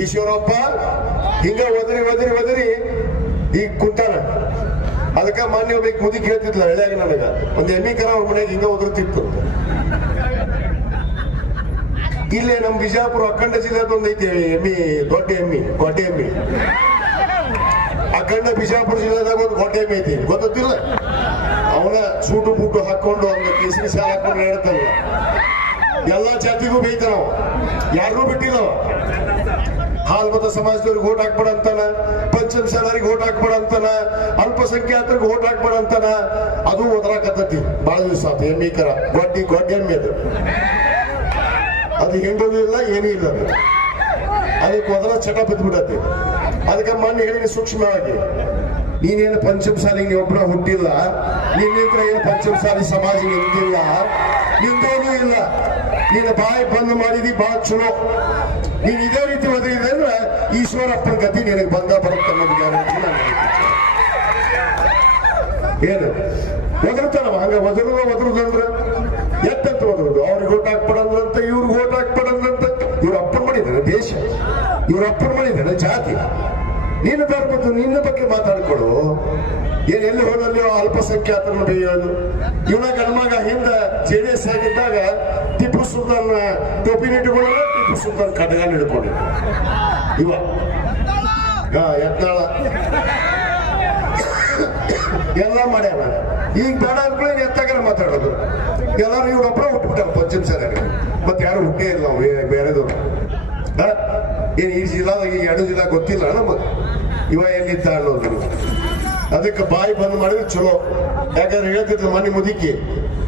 ಈಶ್ವರಪ್ಪ ಹಿಂಗ ಒದರಿ ಈಗ ಕುಂತಾನ. ಅದಕ್ಕ ಮಾನ್ಯ ಒಬ್ಬ ಮುದಿ ಕೇಳ್ತಿದ್ಲ ಹಳ್ಳಿಯಾಗ ನನಗ ಒಂದ್ ಎಮ್ಮಿ ಕರ ಅವ್ರ ಮನೆಗೆ ಹಿಂಗ ಒದರ್ತಿತ್ತು. ಇಲ್ಲೇ ನಮ್ ಬಿಜಾಪುರ ಅಖಂಡ ಜಿಲ್ಲೆದ ಒಂದ್ ಐತಿ ಎಮ್ಮಿ, ದೊಡ್ಡ ಎಮ್ಮಿ, ಗೊಡ್ಡೆ ಎಮ್ಮಿ. ಅಖಂಡ ಬಿಜಾಪುರ ಜಿಲ್ಲೆದಾಗ ಒಂದು ಗೊಡ್ಡೆ ಎಮ್ಮಿ ಐತಿ, ಗೊತ್ತಿಲ್ಲ. ಅವನ ಸೂಟು ಬೂಟು ಹಾಕೊಂಡು ಒಂದು ಕೇಸರಿ ಶಾಲ ಹಾಕೊಂಡು ಹೇಳ್ತಾನ. ಎಲ್ಲಾ ಜಾತಿಗೂ ಬೈತಾನ, ಯಾರನ್ನೂ ಬಿಟ್ಟಿಲ್ಲ. ಹಾಲ್ಮತ ಸಮಾಜದವ್ರಿಗೆ ಓಟ್ ಹಾಕ್ಬೇಡ ಅಂತಾನ, ಪಂಚಮಸಾಲರಿಗೆ ಓಟ್ ಹಾಕ್ಬೇಡ ಅಂತಾನ, ಅಲ್ಪಸಂಖ್ಯಾತರಿಗೆ ಓಟ್ ಹಾಕ್ಬೇಡ ಅಂತಾನ. ಅದು ಒದರಾಕತ್ತತಿ ಬಹಳ ದಿವಸ ಆತ. ಎಮ್ಮೀಕರ ಗೊಡ್ಡೆ ಎಮ್ಮೆ ಅದು ಹೆಂಗದು ಇಲ್ಲ, ಏನೂ ಇಲ್ಲ. ಅದಕ್ಕೆ ಒದರ ಚಟ ಬಿದ್ದ್ಬಿಡತ್ತೆ. ಅದಕ್ಕೆ ಮೊನ್ನೆ ಹೇಳಿದ ಸೂಕ್ಷ್ಮವಾಗಿ, ನೀನೇನು ಪಂಚಮಸಾಲಿಗೆ ನೀ ಒಬ್ಬನ ಹುಟ್ಟಿಲ್ಲ, ನಿನ್ನಿಂದ ಏನು ಪಂಚಮಸಾಲಿ ಸಮಾಜ ನಿಂತಿಲ್ಲ, ನಿಂದೇನೂ ಇಲ್ಲ. ನೀನು ಬಾಯಿ ಬಂದ್ ಮಾಡಿದಿ ಬಹಳ ಚಲೋ. ನೀನ್ ಇದೇ ರೀತಿ ಒದಗಿದೆ ಅಂದ್ರೆ ಈಶ್ವರಪ್ಪನ ಗತಿ ನಿನಗೆ ಬಂದ ಬರುತ್ತೆ ಅನ್ನೋದು ಗ್ಯಾರಂಟಿ. ಏನು ಒದರ್ತಾನವ ಹಂಗ ಒದರುದಂದ್ರ ಎತ್ತಂತ ಒದರುದು. ಅವ್ರಿಗೆ ಓಟ್ ಹಾಕ್ಬಿಡಂದ್ರಂತ, ಇವ್ರಿಗೆ ಓಟ್ ಹಾಕ್ಬಿಡಂದ್ರಂತ. ಇವ್ರ ಅಪ್ಪನ ಮಾಡಿದಾರೆ ದೇಶ, ಇವ್ರ ಅಪ್ಪನ ಮಾಡಿದಾರೆ ಜಾತಿ. ನಿನ್ನ ಧರ್ಮದ್ದು ನಿನ್ನ ಬಗ್ಗೆ ಮಾತಾಡ್ಕೊಡು. ಏನ್ ಎಲ್ಲಿ ಹೋದಲ್ಲಿ ಅಲ್ಪಸಂಖ್ಯಾತರನ್ನು ಬೇಯೋದು. ಇವನ ಗಣಮಗ ಹಿಂದ JDS ಆಗಿದ್ದಾಗ ಟಿಪ್ಪು ಸುಲ್ತಾನ್ ಟೋಪಿನ ಇಟ್ಕೊಳ್ಳ, ಟಿಪ್ಪು ಸುಲ್ತಾನ್ ಖಡ್ಗಾನ ಹಿಡ್ಕೊಂಡು ಇವ ಯತ್ನಾಳ ಎಲ್ಲ ಮಾಡ್ಯಾವ. ಈಗ ಬೇಡ ಅಂದ್ಕೊಳ್ಳಿ ಎತ್ತಾಗಾರ ಮಾತಾಡೋದು. ಎಲ್ಲಾರು ಇವ್ರೊಬ್ಬರ ಹುಟ್ಬಿಟ್ಟಾರ ಪಂಚಮಸಾಲಿಯಾಗ. ಮತ್ತೆ ಯಾರು ಹುಟ್ಟೇ ಇಲ್ಲ ನಾವು ಬೇರೆದವ್ರು. ಏನ್ ಈ ಜಿಲ್ಲಾದಾಗ ಈ 2 ಜಿಲ್ಲಾ ಗೊತ್ತಿಲ್ಲ ನಮಗೆ ಇವ ಎಲ್ಲಿದ್ದ ಅನ್ನೋದು. ಅದಕ್ಕೆ ಬಾಯಿ ಬಂದ್ ಮಾಡಿದ್ರೆ ಚಲೋ. ಯಾಕಂದ್ರೆ ಹೇಳ್ತಿದ್ರು ಮನೆ ಮುದುಕಿ,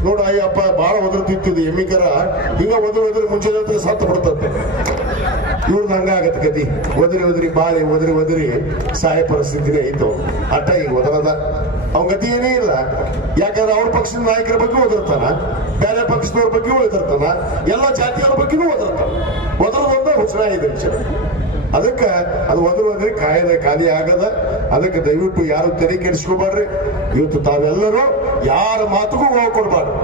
ನೋಡು ಅಯ್ಯಪ್ಪ ಬಾಳ ಒದರ್ತಿತ್ತು ಎಮ್ಮಿಕರ, ಹಿಂಗ ಒದರಿ ಮುಂಚೆ ಸತ್ತು ಬಿಡ್ತಂತೆ. ಇವ್ರದ್ದು ಹಂಗ ಆಗತ್ತೆ ಗತಿ. ಒದರಿ ಬಾಯಿ ಒದರಿ ಸಾಯ ಪರಿಸ್ಥಿತಿನೇ ಐತು. ಅಟ್ಟ ಈಗ ಒದರದ ಅವನ ಗತಿ ಏನೇ ಇಲ್ಲ. ಯಾಕಂದ್ರೆ ಅವ್ರ ಪಕ್ಷದ ನಾಯಕರ ಬಗ್ಗೆ ಒದರ್ತಾನ, ಬೇರೆ ಪಕ್ಷದವ್ರ ಬಗ್ಗೆ ಒದರ್ತಾನ, ಎಲ್ಲ ಜಾತಿಯವ್ರ ಬಗ್ಗೆನೂ ಒದರ್ತಾನ. ಒದರದೊಂದ ಹುಚ್ಚನ ಇದೆ. ಅದಕ್ಕೆ ಅದು ಒದರಿ ಖಾಲಿ ಆಗದ. ಅದಕ್ಕೆ ದಯವಿಟ್ಟು ಯಾರು ತೆರೆ ಕೆಡಿಸ್ಕೊಬಾರ್ರಿ. ಇವತ್ತು ತಾವೆಲ್ಲರೂ ಯಾರ ಮಾತುಗೂ ಹೋಗಿ ಕೊಡ್ಬಾರ್ದು.